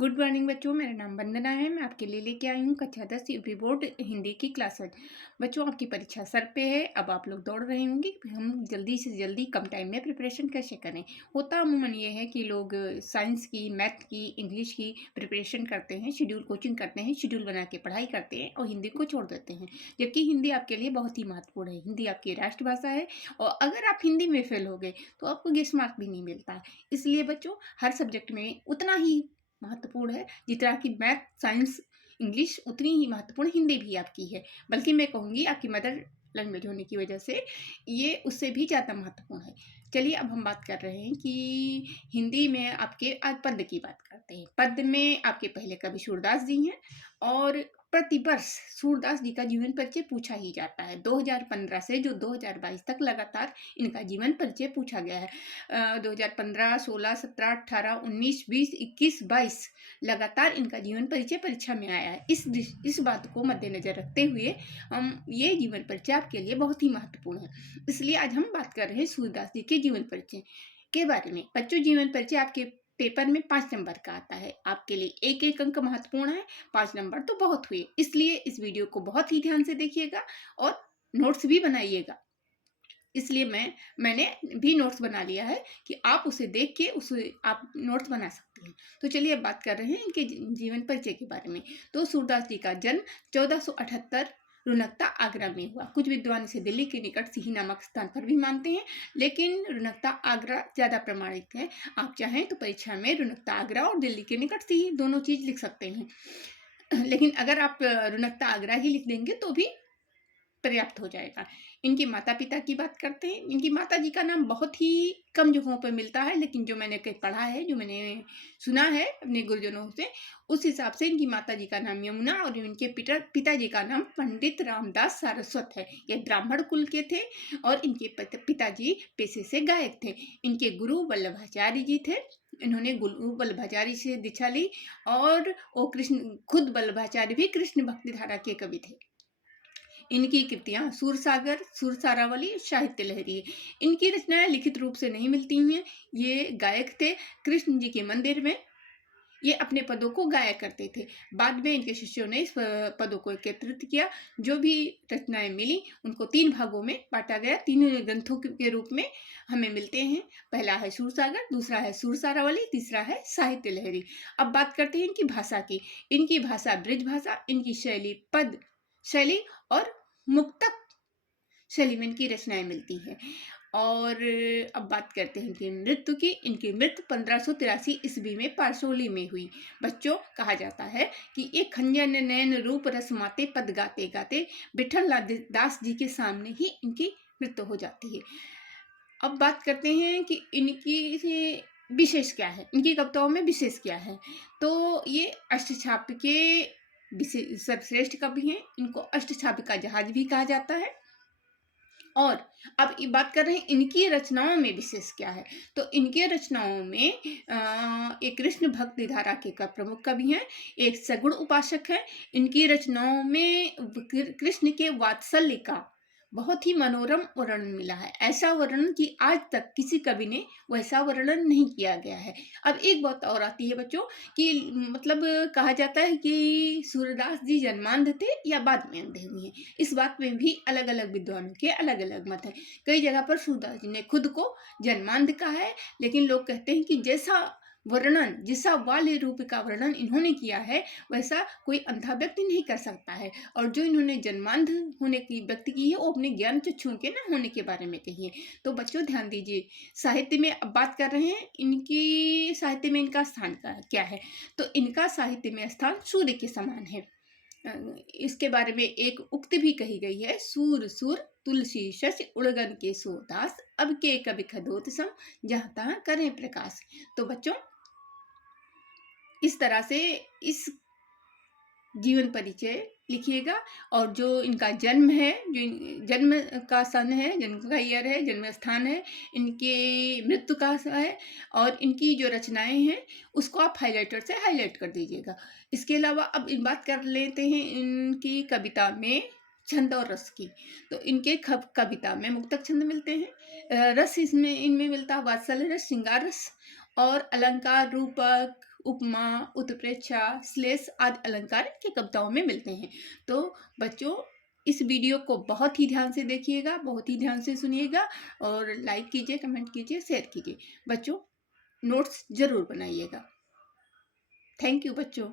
Good morning बच्चों, मेरा नाम वंदना है। मैं आपके लिए लेके आई हूँ कक्षा 10 यूपी बोर्ड हिंदी की क्लासेज। बच्चों, आपकी परीक्षा सर पे है। अब आप लोग दौड़ रहे होंगे कि हम जल्दी से जल्दी कम टाइम में प्रिपरेशन कैसे करें। होता अमूमन ये है कि लोग साइंस की, मैथ की, इंग्लिश की प्रिपरेशन करते हैं, शेड्यूल कोचिंग करते हैं, शेड्यूल बना के पढ़ाई करते हैं और हिंदी को छोड़ देते हैं। जबकि हिंदी आपके लिए बहुत ही महत्वपूर्ण है। हिंदी आपकी राष्ट्रभाषा है और अगर आप हिंदी में फेल हो गए तो आपको गेस मार्क भी नहीं मिलता है। इसलिए बच्चों, हर सब्जेक्ट में उतना ही महत्वपूर्ण है जितना कि मैथ, साइंस, इंग्लिश, उतनी ही महत्वपूर्ण हिंदी भी आपकी है। बल्कि मैं कहूँगी आपकी मदर लैंग्वेज होने की वजह से ये उससे भी ज़्यादा महत्वपूर्ण है। चलिए, अब हम बात कर रहे हैं कि हिंदी में आपके आज पद्य की बात करते हैं। पद्य में आपके पहले कवि सूरदास जी हैं और प्रतिवर्ष सूरदास जी का जीवन परिचय पूछा ही जाता है। 2015 से जो 2022 तक लगातार इनका जीवन परिचय पूछा गया है। 2015, 16, 17, 18, 19, 20, 21, 22 लगातार इनका जीवन परिचय परीक्षा में आया है। इस बात को मद्देनजर रखते हुए हम ये जीवन परिचय आपके लिए बहुत ही महत्वपूर्ण है। इसलिए आज हम बात कर रहे हैं सूरदास जी के जीवन परिचय के बारे में। बच्चों, जीवन परिचय आपके पेपर में 5 नंबर का आता है। आपके लिए एक एक अंक महत्वपूर्ण है। 5 नंबर तो बहुत हुए, इसलिए इस वीडियो को बहुत ही ध्यान से देखिएगा और नोट्स भी बनाइएगा। इसलिए मैंने भी नोट्स बना लिया है कि आप उसे देख के उसे आप नोट्स बना सकते हैं। तो चलिए, अब बात कर रहे हैं इनके जीवन परिचय के बारे में। तो सूरदास जी का जन्म 1478 रुनकता आगरा में हुआ। कुछ विद्वान इसे दिल्ली के निकट सिही नामक स्थान पर भी मानते हैं, लेकिन रुनकता आगरा ज़्यादा प्रमाणित है। आप चाहें तो परीक्षा में रुनकता आगरा और दिल्ली के निकट सिही दोनों चीज़ लिख सकते हैं। लेकिन अगर आप रुनकता आगरा ही लिख देंगे तो भी पर्याप्त हो जाएगा। इनके माता पिता की बात करते हैं। इनकी माता जी का नाम बहुत ही कम जगहों पर मिलता है, लेकिन जो मैंने कहीं पढ़ा है, जो मैंने सुना है अपने गुरुजनों से, उस हिसाब से इनकी माता जी का नाम यमुना और इनके पिताजी का नाम पंडित रामदास सारस्वत है। ये ब्राह्मण कुल के थे और इनके पिताजी पेशे से गायक थे। इनके गुरु वल्लभाचार्य जी थे। इन्होंने गुरु वल्लभाचार्य से दीक्षा ली और वो खुद वल्लभाचार्य भी कृष्ण भक्ति धारा के कवि थे। इनकी कृतियां सूरसागर, सुरसारावली, साहित्य लहरी। इनकी रचनाएं लिखित रूप से नहीं मिलती हैं। ये गायक थे। कृष्ण जी के मंदिर में ये अपने पदों को गाया करते थे। बाद में इनके शिष्यों ने इस पदों को एकत्रित किया। जो भी रचनाएं मिली उनको 3 भागों में बांटा गया। 3 ग्रंथों के रूप में हमें मिलते हैं। पहला है सूरसागर, दूसरा है सुरसारावली, तीसरा है साहित्य लहरी। अब बात करते हैं इनकी भाषा की। इनकी भाषा ब्रिज भाषा। इनकी शैली पद शैली और मुक्तक शैली में इनकी रचनाएं मिलती हैं। और अब बात करते हैं इनके मृत्यु की। इनकी मृत्यु 1583 ईस्वी में पारसोली में हुई। बच्चों, कहा जाता है कि एक खंजन नैन रूप रस माते पद गाते गाते विठल दास जी के सामने ही इनकी मृत्यु हो जाती है। अब बात करते हैं कि इनकी विशेष क्या है, इनकी कविताओं में विशेष क्या है। तो ये अष्टछाप के सर्वश्रेष्ठ कवि हैं। इनको अष्टछाप का जहाज भी कहा जाता है। और अब ये बात कर रहे हैं इनकी रचनाओं में विशेष क्या है। तो इनके रचनाओं में एक कृष्ण भक्ति धारा के प्रमुख कवि हैं। एक सगुण उपासक है। इनकी रचनाओं में कृष्ण के वात्सल्य का बहुत ही मनोरम वर्णन मिला है। ऐसा वर्णन कि आज तक किसी कवि ने वैसा वर्णन नहीं किया गया है। अब एक बात और आती है बच्चों कि मतलब कहा जाता है कि सूरदास जी जन्मांध थे या बाद में अंधे हुए हैं। इस बात में भी अलग अलग विद्वानों के अलग अलग मत है। कई जगह पर सूरदास जी ने खुद को जन्मांध कहा है, लेकिन लोग कहते हैं कि जैसा वर्णन, जिसा बाल्य रूप का वर्णन इन्होंने किया है, वैसा कोई अंधा व्यक्ति नहीं कर सकता है। और जो इन्होंने जन्मांध होने की व्यक्ति की है, वो अपने ज्ञान चक्षुओं के न होने के बारे में कही है। तो बच्चों, ध्यान दीजिए। साहित्य में अब बात कर रहे हैं इनकी साहित्य में इनका स्थान क्या है। तो इनका साहित्य में स्थान सूर्य के समान है। इसके बारे में एक उक्ति भी कही गई है, सूर सुर तुलसी शश उड़गन के सोदास, अब के कवि खदोत सम, जहाँ तहाँ करें प्रकाश। तो बच्चों, इस तरह से इस जीवन परिचय लिखिएगा। और जो इनका जन्म है, जो जन्म का सन है, जन्म का ईयर है, जन्म स्थान है, इनके मृत्यु का है और इनकी जो रचनाएं हैं उसको आप हाइलाइटर से हाईलाइट कर दीजिएगा। इसके अलावा अब बात कर लेते हैं इनकी कविता में छंद और रस की। तो इनके कविता में मुक्तक छंद मिलते हैं। रस इनमें मिलता है वात्सल्य रस, श्रृंगार रस और अलंकार, रूपक, उपमा, उत्प्रेक्षा, श्लेष आदि अलंकार इनकी कविताओं में मिलते हैं। तो बच्चों, इस वीडियो को बहुत ही ध्यान से देखिएगा, बहुत ही ध्यान से सुनिएगा और लाइक कीजिए, कमेंट कीजिए, शेयर कीजिए। बच्चों, नोट्स ज़रूर बनाइएगा। थैंक यू बच्चों।